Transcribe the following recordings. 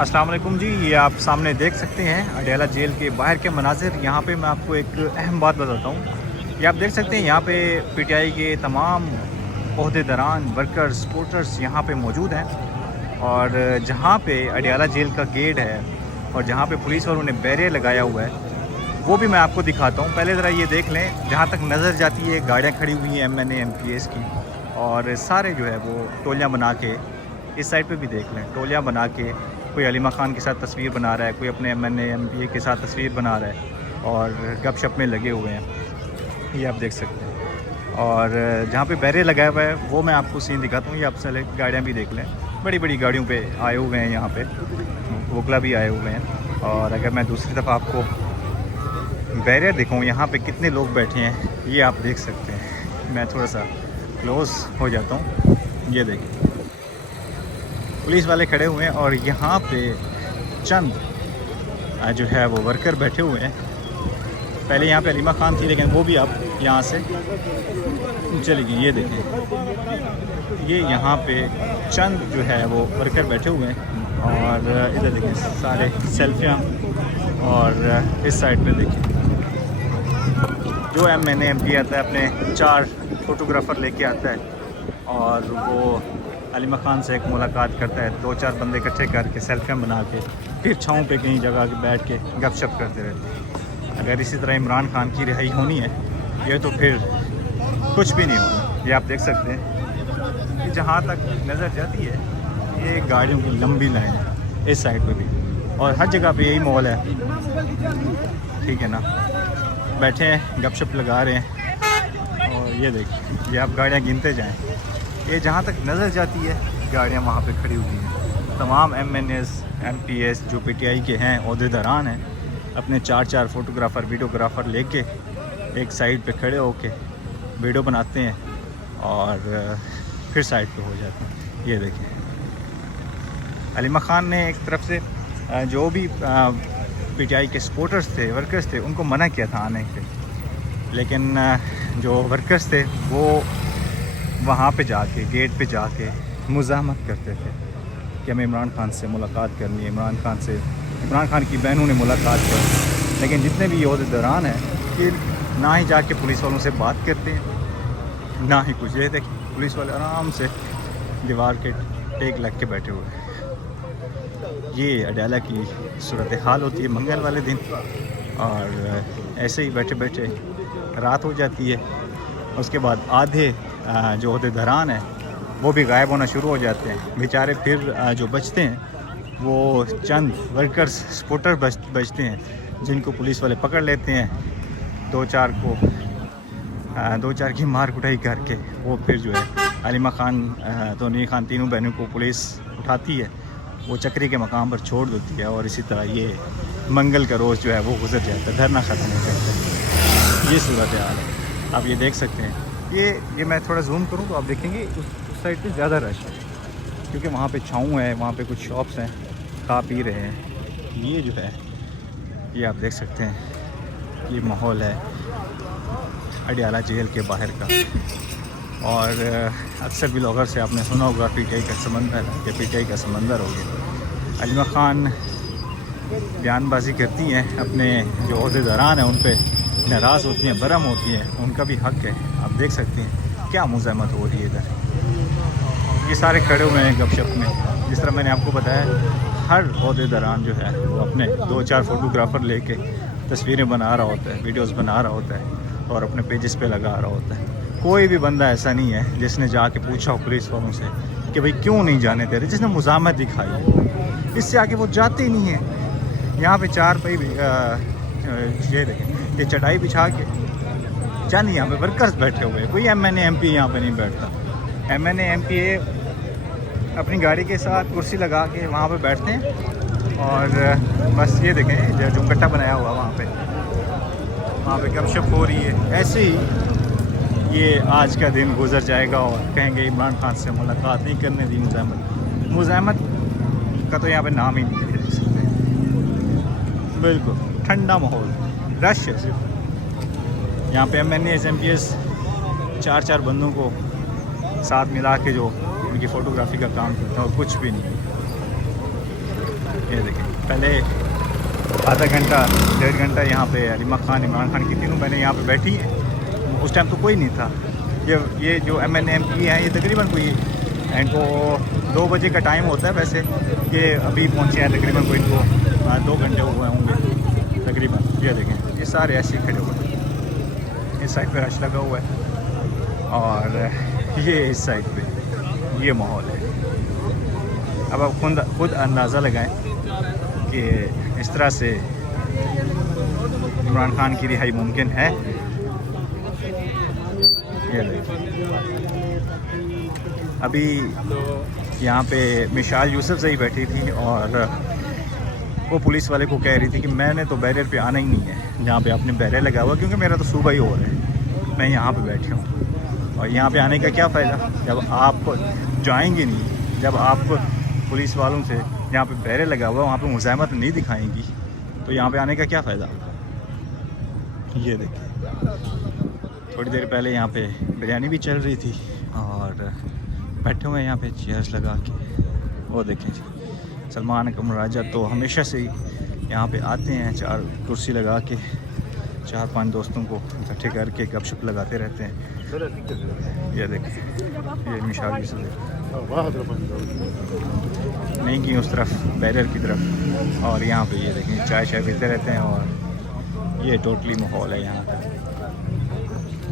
अस्सलाम वालेकुम जी। ये आप सामने देख सकते हैं अडयाला जेल के बाहर के मनाजिर। यहाँ पे मैं आपको एक अहम बात बताता हूँ। ये आप देख सकते हैं यहाँ पे पीटीआई के तमाम ओहदेदारान, वर्कर्स, सपोर्टर्स यहाँ पे मौजूद हैं। और जहाँ पे अडयाला जेल का गेट है और जहाँ पे पुलिस वालों ने बैरियर लगाया हुआ है वो भी मैं आपको दिखाता हूँ। पहले ज़रा ये देख लें, जहाँ तक नज़र जाती है गाड़ियाँ खड़ी हुई हैं MNA MPS की, और सारे जो है वो टोलियाँ बना के, इस साइड पे भी देख लें, टोलियाँ बना के कोई अलीमा ख़ान के साथ तस्वीर बना रहा है, कोई अपने MNA MPA के साथ तस्वीर बना रहा है और गपशप में लगे हुए हैं। ये आप देख सकते हैं। और जहाँ पे बैरियर लगाया हुआ है वो मैं आपको सीन दिखाता हूँ। ये आप चले गाड़ियाँ भी देख लें, बड़ी बड़ी गाड़ियों पे आए हुए हैं, यहाँ पे वकला भी आए हुए हैं। और अगर मैं दूसरी तरफ आपको बैरियर दिखाऊँ, यहाँ पे कितने लोग बैठे हैं ये आप देख सकते हैं। मैं थोड़ा सा क्लोज़ हो जाता हूँ। ये देखिए पुलिस वाले खड़े हुए हैं और यहाँ पे चंद जो है वो वर्कर बैठे हुए हैं। पहले यहाँ पे अलीमा ख़ान थी, लेकिन वो भी अब यहाँ से चली गई। ये देखें, ये यहाँ पे चंद जो है वो वर्कर बैठे हुए हैं। और इधर देखें सारे सेल्फियाँ, और इस साइड पे देखें जो MNA MP आता है अपने 4 फोटोग्राफ़र लेके आता है और वो अलीमा ख़ान से एक मुलाकात करता है। 2-4 बंदे इकट्ठे करके सेल्फियाँ बना के फिर छाँव पे कहीं जगह बैठ के गपशप करते रहते हैं। अगर इसी तरह इमरान खान की रिहाई होनी है ये तो फिर कुछ भी नहीं होगा। ये आप देख सकते हैं कि जहाँ तक नज़र जाती है ये गाड़ियों की लंबी लाइन है इस साइड पे भी, और हर जगह पे यही माहौल है। ठीक है ना, बैठे हैं गपशप लगा रहे हैं। और ये देखिए, ये आप गाड़ियाँ गिनते जाएँ, ये जहाँ तक नज़र जाती है गाड़ियाँ वहाँ पे खड़ी हुई हैं। तमाम MNAs MPS जो PTI के हैं, ओहदेदारान हैं, अपने 4-4 फोटोग्राफ़र वीडियोग्राफ़र लेके एक साइड पे खड़े होके वीडियो बनाते हैं और फिर साइड पे हो जाते हैं। ये देखिए अलीमा ख़ान ने एक तरफ से जो भी PTI के सपोर्टर्स थे, वर्कर्स थे, उनको मना किया था आने से, लेकिन जो वर्कर्स थे वो वहाँ पे जाके गेट पे जाके मुज़ाहमत करते थे कि हमें इमरान खान से मुलाकात करनी है, इमरान खान की बहनों ने मुलाकात कर। लेकिन जितने भी ओहदेदारान हैं कि ना ही जाके पुलिस वालों से बात करते हैं ना ही कुछ। ये देखिए पुलिस वाले आराम से दीवार के टेक लग के बैठे हुए हैं। ये अडयाला की सूरत हाल होती है मंगल वाले दिन, और ऐसे ही बैठे बैठे रात हो जाती है। उसके बाद आधे जो ओहदेदारान हैं वो भी गायब होना शुरू हो जाते हैं बेचारे। फिर जो बचते हैं वो चंद वर्कर्स सपोर्टर बचते हैं, जिनको पुलिस वाले पकड़ लेते हैं। 2-4 की मार कुटाई करके वो फिर जो है अलीमा ख़ान, तोनी ख़ान, तीनों बहनों को पुलिस उठाती है, वो चक्री के मकाम पर छोड़ देती है। और इसी तरह ये मंगल का रोज़ जो है वो गुजर जाता है, धरना ख़त्म हो जाता है। ये सूरत हाल है, आप ये देख सकते हैं। ये मैं थोड़ा जूम करूँ तो आप देखेंगे उस साइड पे ज़्यादा रश है, क्योंकि वहाँ पे छाँव है, वहाँ पे कुछ शॉप्स हैं, खा पी रहे हैं। ये जो है ये आप देख सकते हैं, ये माहौल है अडयाला जेल के बाहर का। और अक्सर ब्लॉगर से आपने सुना होगा PTI का समंदर है, PTI का समंदर हो गया। अलीमा ख़ान बयानबाजी करती हैं, अपने जो ओहदेदारान हैं उन पर नाराज़ होती हैं, बरम होती हैं, उनका भी हक़ है। आप देख सकते हैं क्या मुज़ाहमत हो रही है इधर। ये सारे खड़े हुए हैं गपशप में। जिस तरह मैंने आपको बताया, हर ओहदेदारान जो है वो अपने 2-4 फोटोग्राफ़र लेके तस्वीरें बना रहा होता है, वीडियोस बना रहा होता है और अपने पेजेस पे लगा रहा होता है। कोई भी बंदा ऐसा नहीं है जिसने जाके पूछा हो पुलिस वालों से कि भाई क्यों नहीं जाने दे रहे, जिसने मुज़ाहमत दिखाई है। इससे आगे वो जाते ही नहीं हैं। यहाँ पे 4 पे ये देखें, ये चटाई बिछा के चंद यहाँ पे वर्कर्स बैठे हुए हैं। कोई MNA MP यहाँ पे नहीं बैठता। MNA MPA अपनी गाड़ी के साथ कुर्सी लगा के वहाँ पे बैठते हैं और बस ये देखें जो कट्टा बनाया हुआ वहाँ पे गपशप हो रही है। ऐसे ही ये आज का दिन गुजर जाएगा और कहेंगे इमरान खान से मुलाकात नहीं करने दी। मुज़ाहमत का तो यहाँ पे नाम ही नहीं ले सकते। बिल्कुल ठंडा माहौल, रश है सिर्फ। यहाँ पे MNA MPS 4-4 बंदों को साथ मिला के जो उनकी फ़ोटोग्राफी का काम करता है और कुछ भी नहीं। ये देखिए, पहले आधा घंटा 1.5 घंटा यहाँ पे अलीमा खान, इमरान खान की तीनों बहनें यहाँ पे बैठी हैं। उस टाइम तो कोई नहीं था। ये जो MNA MP हैं, ये तकरीबन कोई इनको 2 बजे का टाइम होता है वैसे, ये अभी पहुँचे हैं तकरीबन कोई इनको 2 घंटे हुए होंगे तकरीबन। ये देखें, ये सारे ऐसे ही खड़े हुए हैं। इस साइड पे रश लगा हुआ है और ये इस साइड पे ये माहौल है। अब आप खुद अंदाज़ा लगाएं कि इस तरह से इमरान खान की रिहाई मुमकिन है। ये अभी यहाँ पे मिशाल यूसुफजई बैठी थी और वो पुलिस वाले को कह रही थी कि मैंने तो बैरियर पे आना ही नहीं है जहाँ पे आपने बैरियर लगा हुआ, क्योंकि मेरा तो सुबह ही हो रहा है, मैं यहाँ पे बैठी हूँ। और यहाँ पे आने का क्या फ़ायदा जब आप जाएंगे नहीं, जब आप पुलिस वालों से जहाँ पे बैरियर लगा हुआ वहाँ पे मुज़ाहमत नहीं दिखाएंगी, तो यहाँ पे आने का क्या फ़ायदा। ये देखिए, थोड़ी देर पहले यहाँ पे बिरयानी भी चल रही थी और बैठे हुए हैं यहाँ पे चेयर्स लगा के। वो देखें जी, सलमान कमर राजा तो हमेशा से ही यहाँ पे आते हैं, 4 कुर्सी लगा के 4-5 दोस्तों को इकट्ठे करके गपशप लगाते रहते हैं। ये देखें, ये मिशाल से नहीं की उस तरफ बैरियर की तरफ, और यहाँ पे ये देखें चाय पीते रहते हैं और ये टोटली माहौल है यहाँ का।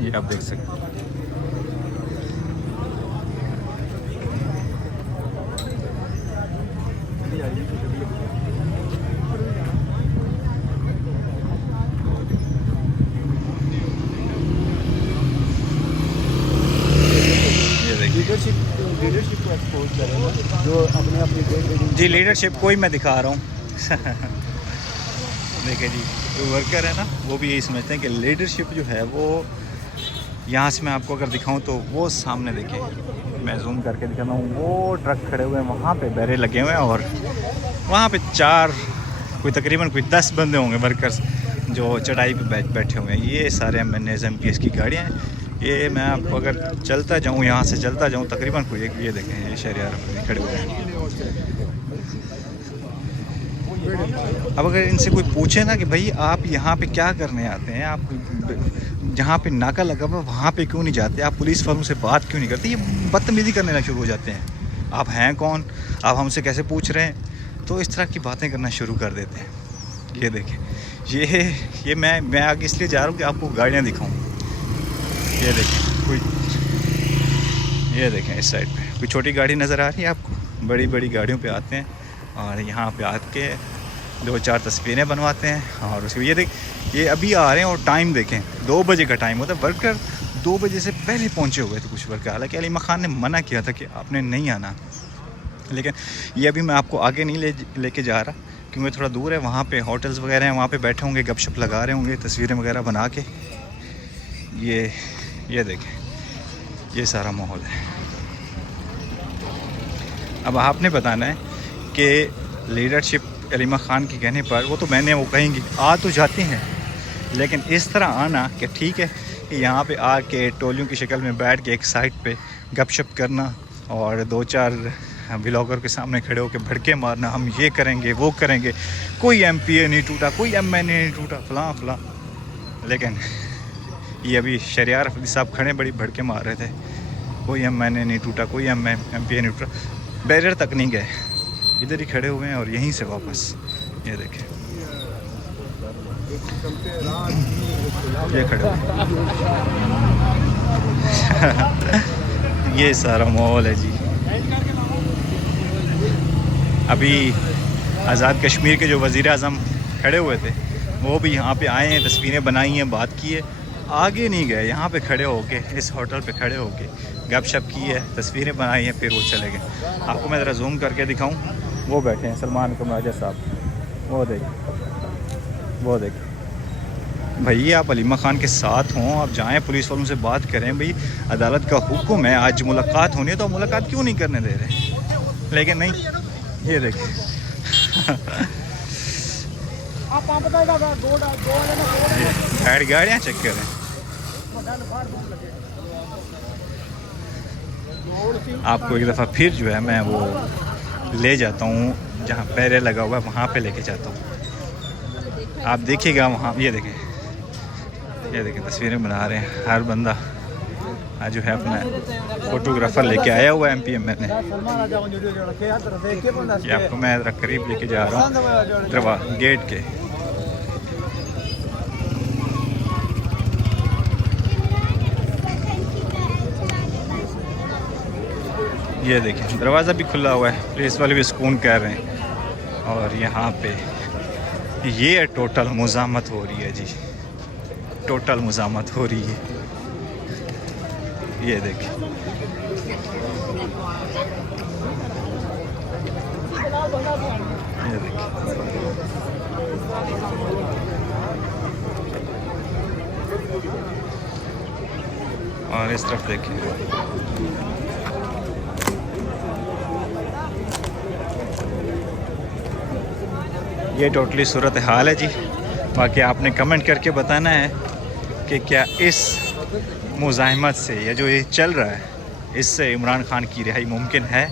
ये आप देख सकते हैं। लीडरशिप को एक्सपोज करें जो अपने जी, लीडरशिप कोई मैं दिखा रहा हूँ देखिए जी, जो वर्कर है ना वो भी यही समझते हैं कि लीडरशिप जो है वो, यहाँ से मैं आपको अगर दिखाऊं तो वो सामने देखिए, मैं जूम करके दिखाता हूँ, वो ट्रक खड़े हुए हैं वहाँ पे, बैरियर लगे हुए हैं और वहाँ पे तकरीबन कोई 10 बंदे होंगे वर्कर्स जो चढ़ाई पे बैठे हुए हैं। ये सारे MNAs MPs की गाड़ियाँ हैं। ये मैं आपको अगर चलता जाऊँ, यहाँ से चलता जाऊँ तकरीबन कोई एक, ये देखें ये शहरियार खड़े हुए हैं। अब अगर इनसे कोई पूछे ना कि भाई आप यहाँ पे क्या करने आते हैं, आप जहाँ पे नाका लगा हुआ वहाँ पे क्यों नहीं जाते, आप पुलिस वालों से बात क्यों नहीं करते, ये बदतमीज़ी करने लग शुरू हो जाते हैं। आप हैं कौन, आप हमसे कैसे पूछ रहे हैं, तो इस तरह की बातें करना शुरू कर देते हैं। ये देखें, ये मैं आगे इसलिए जा रहा हूँ कि आपको गाड़ियाँ दिखाऊँ। ये देखें ये देखें इस साइड पे कोई छोटी गाड़ी नज़र आ रही है आपको, बड़ी बड़ी गाड़ियों पे आते हैं और यहाँ पे आके 2-4 तस्वीरें बनवाते हैं। और उसके ये अभी आ रहे हैं और टाइम देखें, 2 बजे का टाइम होता है। वर्कर 2 बजे से पहले पहुँचे हुए थे कुछ वर्कर, हालांकि अलीमा खान ने मना किया था कि आपने नहीं आना, लेकिन ये अभी मैं आपको आगे नहीं लेके जा रहा क्योंकि थोड़ा दूर है। वहाँ पे होटल्स वगैरह हैं, वहाँ पे बैठे होंगे, गपशप लगा रहे होंगे, तस्वीरें वगैरह बना के। ये देखें, ये सारा माहौल है। अब आपने बताना है कि लीडरशिप अलीमा खान के कहने पर वो कहेंगी आ तो जाते हैं, लेकिन इस तरह आना कि ठीक है कि यहाँ पे आके टोलियों की शक्ल में बैठ के एक साइड पे गपशप करना और 2-4 ब्लॉगर के सामने खड़े होकर भड़के मारना, हम ये करेंगे वो करेंगे, कोई MPA नहीं टूटा, कोई MNA नहीं टूटा, फलां। लेकिन ये अभी शहरियार अफरीदी साहब खड़े बड़ी भड़के मार रहे थे, कोई MNA नहीं टूटा, कोई MPA नहीं टूटा, बैरियर तक नहीं गए, इधर ही खड़े हुए हैं और यहीं से वापस। ये देखें, ये खड़े ये सारा माहौल है जी। अभी आज़ाद कश्मीर के जो वज़ीर आज़म खड़े हुए थे वो भी यहाँ पे आए हैं, तस्वीरें बनाई हैं, बात की है, आगे नहीं गए, यहाँ पे खड़े होके इस होटल पे खड़े होके गपशप की है, तस्वीरें बनाई हैं, फिर वो चले गए। आपको मैं ज़रा जूम करके दिखाऊं, वो बैठे हैं सलमान कमर राजा साहब, वो देख भाई, आप अलीमा खान के साथ हों, आप जाएं पुलिस वालों से बात करें, भाई अदालत का हुक्म है, आज मुलाकात होनी है तो मुलाकात क्यों नहीं करने दे रहे। लेकिन नहीं, ये देखें गाड़ियाँ चेक करें। आपको एक दफ़ा फिर जो है मैं वो ले जाता हूँ जहाँ बैरियर लगा हुआ है वहाँ पे लेके जाता हूँ। आप देखिएगा वहाँ, ये देखें तस्वीरें बना रहे हैं हर बंदा। आज जो है अपना फोटोग्राफर लेके आया हुआ है MPMN ने। ये आपको मैं ज़रा करीब लेके जा रहा हूँ दरवा गेट के। ये देखें दरवाज़ा भी खुला हुआ है, पुलिस वाले भी सुकून कर रहे हैं। और यहाँ पे ये टोटल मुज़ामत हो रही है जी, टोटल मुज़ामत हो रही है। ये देखें ये देखें और इस तरफ देखें। ये टोटली सूरत हाल है जी। बाकी आपने कमेंट करके बताना है कि क्या इस मुज़ाहिमत से या जो ये चल रहा है इससे इमरान खान की रिहाई मुमकिन है